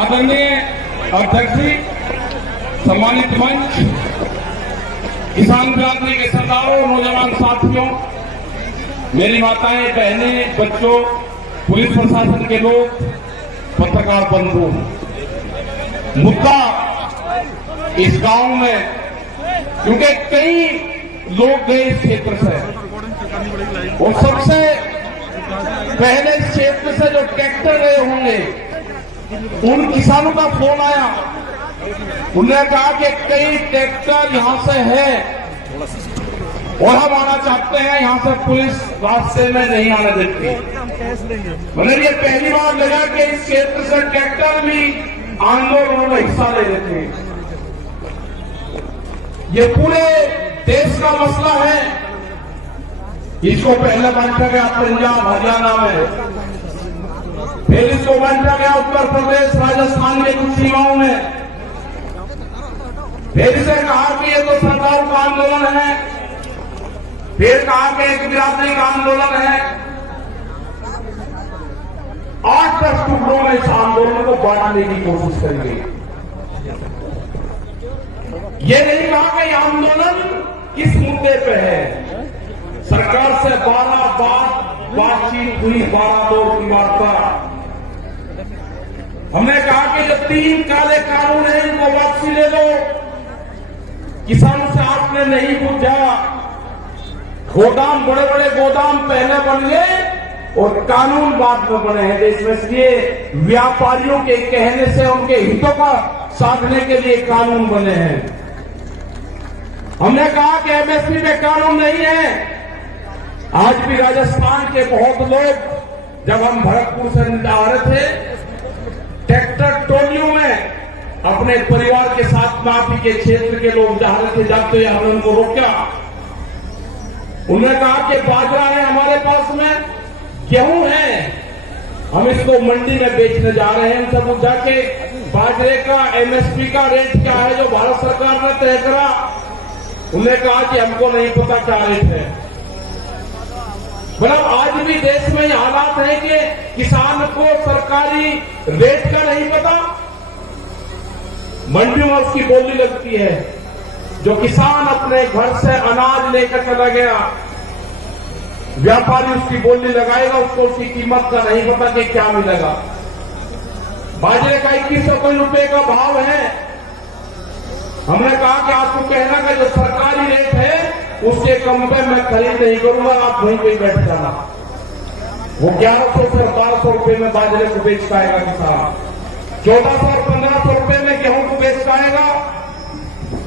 आदरणीय अध्यक्ष जी, सम्मानित मंच, किसान बिरादरी के सरदारों, नौजवान साथियों, मेरी माताएं, बहनें, बच्चों, पुलिस प्रशासन के लोग, पत्रकार बंधु, मुद्दा इस गांव में, क्योंकि कई लोग गए इस क्षेत्र से और सबसे पहले इस क्षेत्र से जो ट्रैक्टर गए होंगे उन किसानों का फोन आया। उन्होंने कहा कि कई ट्रैक्टर यहां से है और हम आना चाहते हैं, यहां से पुलिस रास्ते में नहीं आने देती। मतलब ये पहली बार लगा कि इस क्षेत्र से ट्रैक्टर भी आंदोलन में हिस्सा ले लेते हैं। ये पूरे देश का मसला है। इसको पहले बांटा गया पंजाब हरियाणा में, फिर इसको बांटा गया उत्तर प्रदेश राजस्थान के कुछ सीमाओं में, फिर इसे कहा कि ये तो सरकार का आंदोलन है, फिर कहा कि एक बिरादरी का आंदोलन है। 8-10 टुकड़ों में इस आंदोलन को बांटने की कोशिश करेंगे। ये नहीं कहा कि यह आंदोलन किस मुद्दे पे है। सरकार से 12 बार बातचीत हुई, 12 दौर की वार्ता। हमने कहा कि जो 3 काले कानून हैं इनको वापसी ले लो। किसानों से आपने नहीं पूछा। गोदाम, बड़े बड़े गोदाम पहले बन गए और कानून बाद में बने हैं देश में, इसलिए व्यापारियों के कहने से उनके हितों का साधने के लिए कानून बने हैं। हमने कहा कि एमएसपी में कानून नहीं है। आज भी राजस्थान के बहुत लोग, जब हम भरतपुर से आ रहे थे, ट्रैक्टर टोलियों में अपने परिवार के साथ माफी के क्षेत्र के लोग जा रहे थे, जाते हुए हमने उनको रोका। उन्होंने कहा कि बाजरा है हमारे पास में, गेहूं है, हम इसको मंडी में बेचने जा रहे हैं। उनसे पूछा कि बाजरे का एमएसपी का रेट क्या है जो भारत सरकार ने तय करा। उन्होंने कहा कि हमको नहीं पता क्या रेट है। मतलब आज भी देश में ये हालात है कि किसान को सरकारी रेट का नहीं पता। मंडियों में उसकी बोली लगती है। जो किसान अपने घर से अनाज लेकर चला गया, व्यापारी उसकी बोली लगाएगा, उसको उसकी कीमत का नहीं पता कि क्या मिलेगा। बाजरे का 2100 रुपए का भाव है। हमने कहा कि आपको कहना का जो सरकारी रेट है उसके कम पे मैं खरीद नहीं करूंगा, आप वहीं पे बैठ जाना। वो 1100 से 1200 रुपए में बाजरे को बेच पाएगा किसान, 1400 और 1500 रुपए में गेहूं को बेच पाएगा।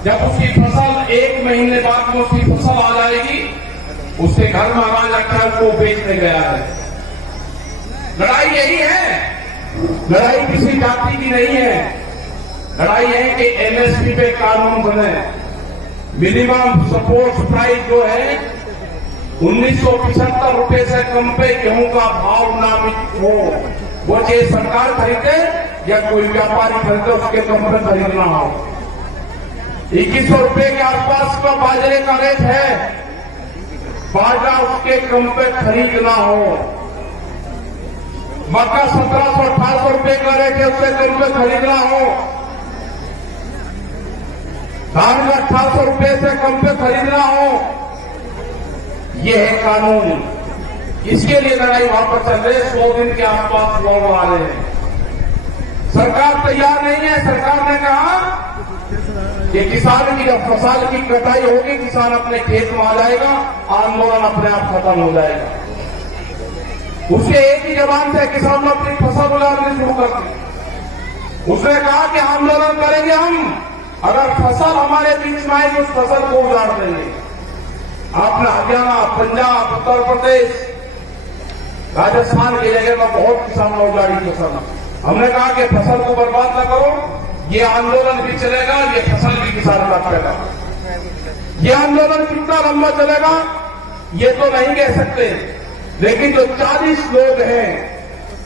जब उसकी फसल 1 महीने बाद में उसकी फसल आ जाएगी, उसके घर में अनाज रखा है, उसको बेचने गया है। लड़ाई यही है। लड़ाई किसी जाति की नहीं है। लड़ाई है कि एमएसपी पे कानून बने। मिनिमम सपोर्ट प्राइस जो है 1975 रुपए से कम पे गेहूं का भाव नामित हो। वो चाहे सरकार खरीदे या कोई व्यापारी खरीदे, उसके कम पे खरीदना हो। 2100 रुपए के आसपास का बाजरे का रेट है। बाजरा उसके कम पे खरीदना हो। मक्का 1700-1800 रुपए का रेट है, उसके कम पे खरीदना हो। धान में 1800 रुपए से कम पे खरीदना हो। यह है कानून। इसके लिए लड़ाई वहां पर चल रही है। 100 दिन के आसपास लोग आ रहे हैं। सरकार तैयार नहीं है। सरकार ने कहा कि किसान की जब फसल की कटाई होगी, किसान अपने खेत में आ जाएगा, आंदोलन अपने आप खत्म हो जाएगा। उसके एक ही जबान से किसान अपनी फसल उड़ानी शुरू कर दी। उसने कहा कि आंदोलन करेंगे हम, अगर फसल हमारे बीच में आएगी उस फसल को उजाड़ देंगे। आपने हरियाणा, पंजाब, उत्तर प्रदेश, राजस्थान की जगह में बहुत किसान ने उजाड़ी फसल। हमने कहा कि फसल को बर्बाद न करो, ये आंदोलन भी चलेगा, ये फसल भी किसान काटेगा। ये आंदोलन कितना लंबा चलेगा ये तो नहीं कह सकते, लेकिन जो 40 लोग हैं,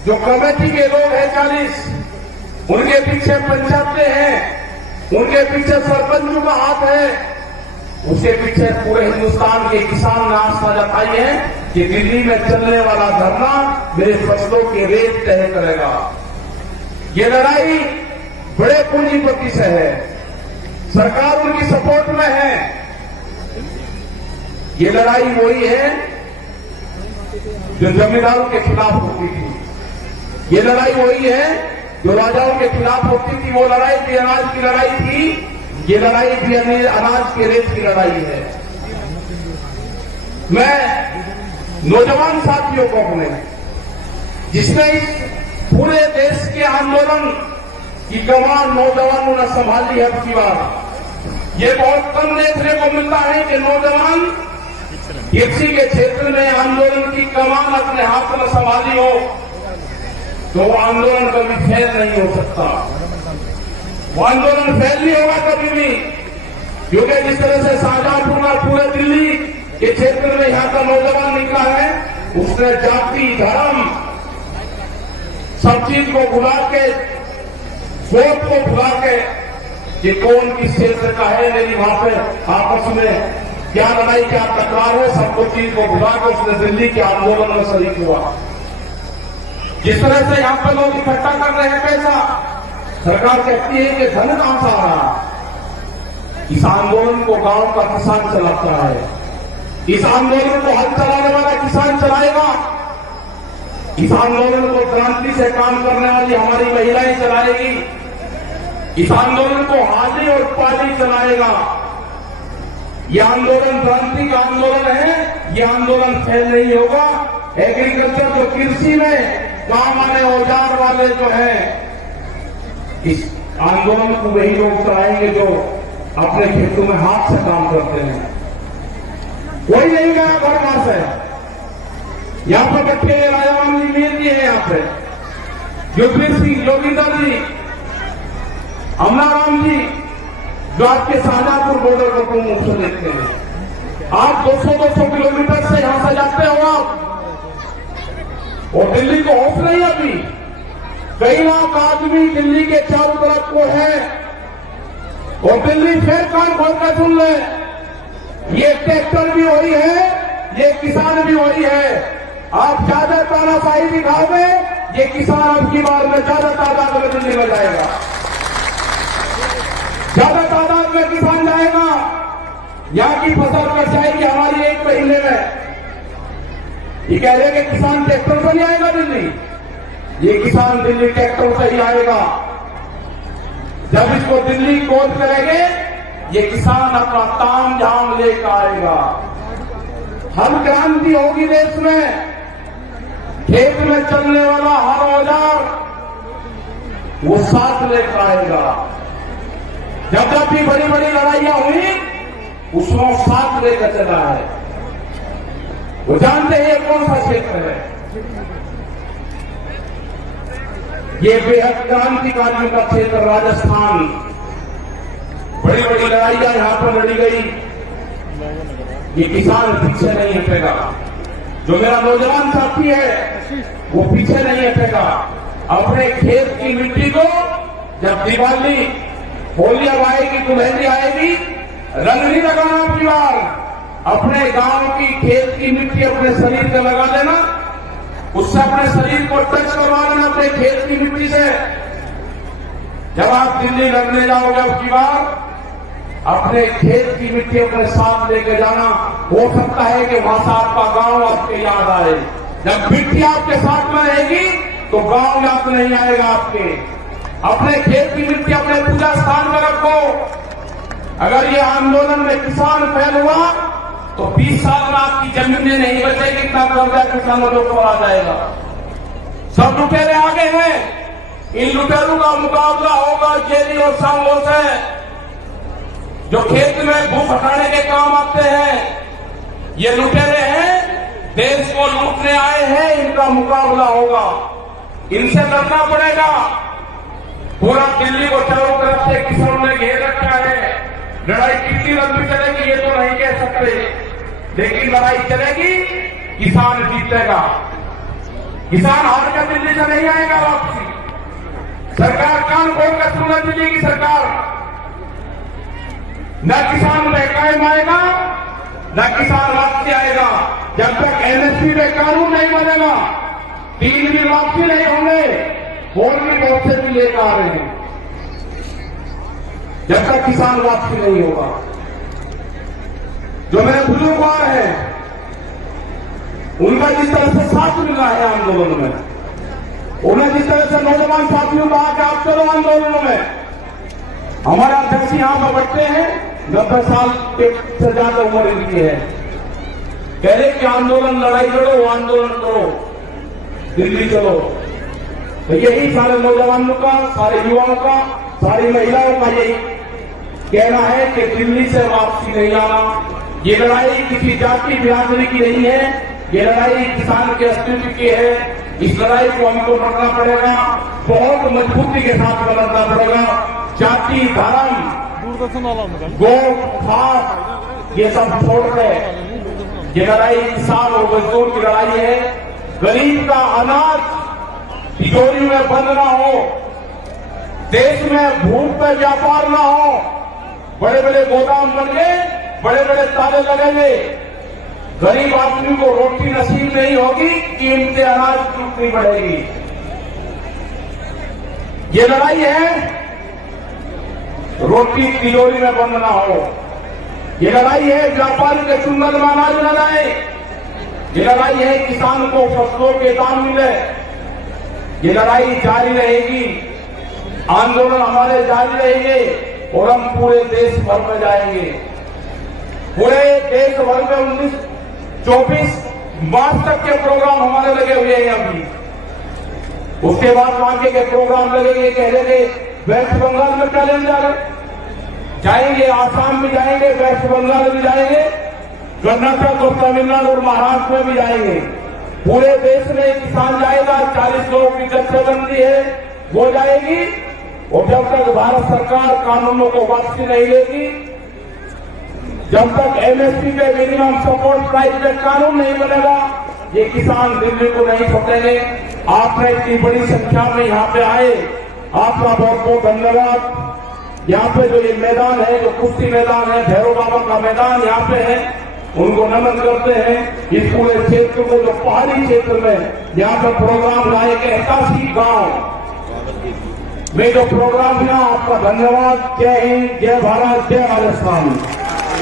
जो कमेटी के लोग हैं 40, उनके पीछे पंचायतें हैं, उनके पीछे सरपंचों का हाथ है, उसके पीछे पूरे हिंदुस्तान के किसान ने आस्था जताई है कि दिल्ली में चलने वाला धरना मेरे फसलों के रेट तय करेगा। ये लड़ाई बड़े पूंजीपति से है, सरकार उनकी सपोर्ट में है। ये लड़ाई वही है जो जमींदारों के खिलाफ होती थी, ये लड़ाई वही है जो राजाओं के खिलाफ होती थी। वो लड़ाई भी अनाज की लड़ाई थी, ये लड़ाई भी अनाज के रेट की लड़ाई है। मैं नौजवान साथियों को अपने, जिसने इस पूरे देश के आंदोलन की कमान नौजवानों ने संभाली है अपनी बार, ये बहुत कम देखने को मिलता है कि नौजवान किसी के क्षेत्र में आंदोलन की कमान अपने हाथ में संभाली हो तो वो आंदोलन कभी फेल नहीं हो सकता। वो आंदोलन फेल नहीं होगा कभी भी, क्योंकि जिस तरह से शाहजहांपुर और पूरे दिल्ली के क्षेत्र में यहां का नौजवान निकला है, उसने जाति धर्म सब चीज को भुला के, वोट को भुला के, कि कौन किस क्षेत्र का है, मेरी वहां पर आपस में क्या लड़ाई क्या टकरार है, सबको चीज को भुला के उसने दिल्ली के आंदोलन में शरीक हुआ। जिस तरह से यहां पर लोग इकट्ठा कर रहे हैं पैसा, सरकार कहती है कि धन कहां से आ रहा। इस आंदोलन को गांव का किसान चलाता है, इस आंदोलन को हल चलाने वाला किसान चलाएगा, इस आंदोलन को क्रांति से काम करने वाली हमारी महिलाएं चलाएगी, इस आंदोलन को हाजी और पाजी चलाएगा। ये आंदोलन क्रांति का आंदोलन है, ये आंदोलन फेल नहीं होगा। एग्रीकल्चर जो कृषि में काम आने औजार वाले जो है, इस आंदोलन को वही लोग चलाएंगे जो अपने खेतों में हाथ से काम करते हैं। कोई नहीं गया घर वहां से, यहां पर बच्चे राजाराम जी मेल जी है, यहाँ पे युद्धवीर सिंह जोगिंदर जी, अमनाराम जी, जो आपके शाहजहांपुर बॉर्डर को प्रमुख से देखते हैं। आप 200-200 किलोमीटर से यहां से जाते हो आप, और दिल्ली को होश नहीं अभी। कई लाख आदमी दिल्ली के चारों तरफ को है, और दिल्ली फिर कान खोल कर सुन ले, ये ट्रैक्टर भी वही है, ये किसान भी वही है। आप ज्यादा तानाशाही दिखाओगे, ये किसान अब की बार में ज्यादा तादाद में दिल्ली में जाएगा, ज्यादा तादाद में किसान जाएगा। यहाँ की फसल कट जाएगी हमारी 1 महीने में। ये कह रहे कि किसान ट्रैक्टर से नहीं आएगा दिल्ली, ये किसान दिल्ली ट्रैक्टर से ही आएगा। जब इसको दिल्ली कोच करेंगे, ये किसान अपना ताम झाम लेकर आएगा। हर क्रांति होगी देश में, खेत में चलने वाला हर औजार वो साथ लेकर आएगा। जब जब भी बड़ी बड़ी लड़ाइयां हुई, उसमें साथ लेकर चला है। वो जानते हैं ये कौन सा क्षेत्र है, ये बेहद क्रांतिकारियों का क्षेत्र राजस्थान। बड़ी बड़ी लड़ाइयां यहां पर लड़ी गई, ये किसान पीछे नहीं हटेगा। जो मेरा नौजवान साथी है वो पीछे नहीं हटेगा। अपने खेत की मिट्टी को जब दिवाली होली अब आएगी, दुल्हनी आएगी, रंग नहीं लगाना अपनी बार, अपने गांव की खेत की मिट्टी अपने शरीर पे लगा लेना, उससे अपने शरीर को टच करवा लेना अपने खेत की मिट्टी से। जब आप दिल्ली लड़ने जाओगे अब की बार, अपने खेत की मिट्टी अपने साथ लेके जाना। हो सकता है कि वहां से आपका गांव आपके याद आए। जब मिट्टी आपके साथ में रहेगी तो गांव याद नहीं आएगा आपके। अपने खेत की मिट्टी अपने पूजा स्थान में रखो। अगर ये आंदोलन में किसान फेल हुआ तो 20 साल में आपकी जमीनें नहीं बचेगी, इतना कर्जा किसानों के ऊपर आ जाएगा। सब लुटेरे आगे हैं, इन लुटेरों का मुकाबला होगा जेली और सांगों से, जो खेत में भूख हटाने के काम आते हैं। ये लुटेरे हैं, देश को लूटने आए हैं, इनका मुकाबला होगा, इनसे लड़ना पड़ेगा। पूरा दिल्ली को चारों तरफ से किसानों ने घेर रखा है। लड़ाई कितनी लंबी चलेगी ये तो नहीं कह सकते, लेकिन लड़ाई चलेगी, किसान जीतेगा। किसान हार कर दिल्ली से नहीं आएगा वापसी। सरकार कान खोल कर सुनना, दिल्ली की सरकार न किसान में कायम आएगा, न किसान वापसी आएगा। जब तक एमएसपी में कानून नहीं बनेगा, 3 दिन वापसी नहीं होंगे, और भी बहुत से भी लेकर आ रहे हैं। जब तक किसान वापसी नहीं होगा, जो मेरे बुजुर्ग हैं उनका जिस तरह से साथ मिल रहा है आंदोलन में, उन्हें जिस तरह से नौजवान साथियों कहा कि आप चलो आंदोलनों में, हमारे अध्यक्ष यहां पर बैठते हैं 90 साल से ज्यादा उम्र इनकी है, कह रहे कि आंदोलन लड़ाई लड़ो, आंदोलन करो, दिल्ली चलो। तो यही सारे नौजवानों का, सारे युवाओं का, सारी महिलाओं का यही कहना है कि दिल्ली से वापसी नहीं आना। ये लड़ाई किसी जाति बिरादरी की नहीं है, ये लड़ाई किसान के अस्तित्व की है। इस लड़ाई को हमको लड़ना पड़ेगा, बहुत मजबूती के साथ लड़ना पड़ेगा। जाति, धर्म, गोट, खास ये सब छोड़ कर ये लड़ाई किसान और मजदूर की लड़ाई है। गरीब का अनाज तिजोरी में बंद ना हो, देश में भूख पे व्यापार ना हो, बड़े बड़े गोदाम बन गए, बड़े बड़े ताले लगेंगे, गरीब आदमी को रोटी नसीब नहीं होगी, कीमतें अनाज की उतनी बढ़ेगी। ये लड़ाई है रोटी तिजोरी में बंद ना हो, ये लड़ाई है व्यापारी के चुंगल में अनाज न जाए, ये लड़ाई है किसान को फसलों के दाम मिले। ये लड़ाई जारी रहेगी, आंदोलन हमारे जारी रहेंगे और हम पूरे देश भर में जाएंगे। पूरे देश भर में 24 मार्च तक के प्रोग्राम हमारे लगे हुए हैं अभी। उसके बाद आगे के प्रोग्राम लगेंगे, कह रहे वेस्ट बंगाल में चैलेंज जाएंगे, आसाम में जाएंगे, वेस्ट बंगाल में जाएंगे, कर्नाटक और तमिलनाडु और महाराष्ट्र में भी जाएंगे। पूरे देश में किसान जाएगा, 40 लोगों की जत्थेबंदी है वो जाएगी। और जब तक भारत सरकार कानूनों को वापसी नहीं लेगी, जब तक एमएसपी पे मिनिमम सपोर्ट प्राइस पे कानून नहीं बनेगा, ये किसान दिल्ली को नहीं छोड़ेंगे। आपने इतनी बड़ी संख्या में यहाँ पे आए, आपका बहुत बहुत धन्यवाद। यहाँ पे जो ये मैदान है, जो कुश्ती मैदान है, भैरव बाबा का मैदान यहाँ पे है, उनको नमन करते हैं। इस पूरे क्षेत्र को, जो पहाड़ी क्षेत्र में यहाँ पे प्रोग्राम लाए के 81 गांव में जो प्रोग्राम किया, आपका धन्यवाद। जय हिंद, जय भारत, जय राजस्थान।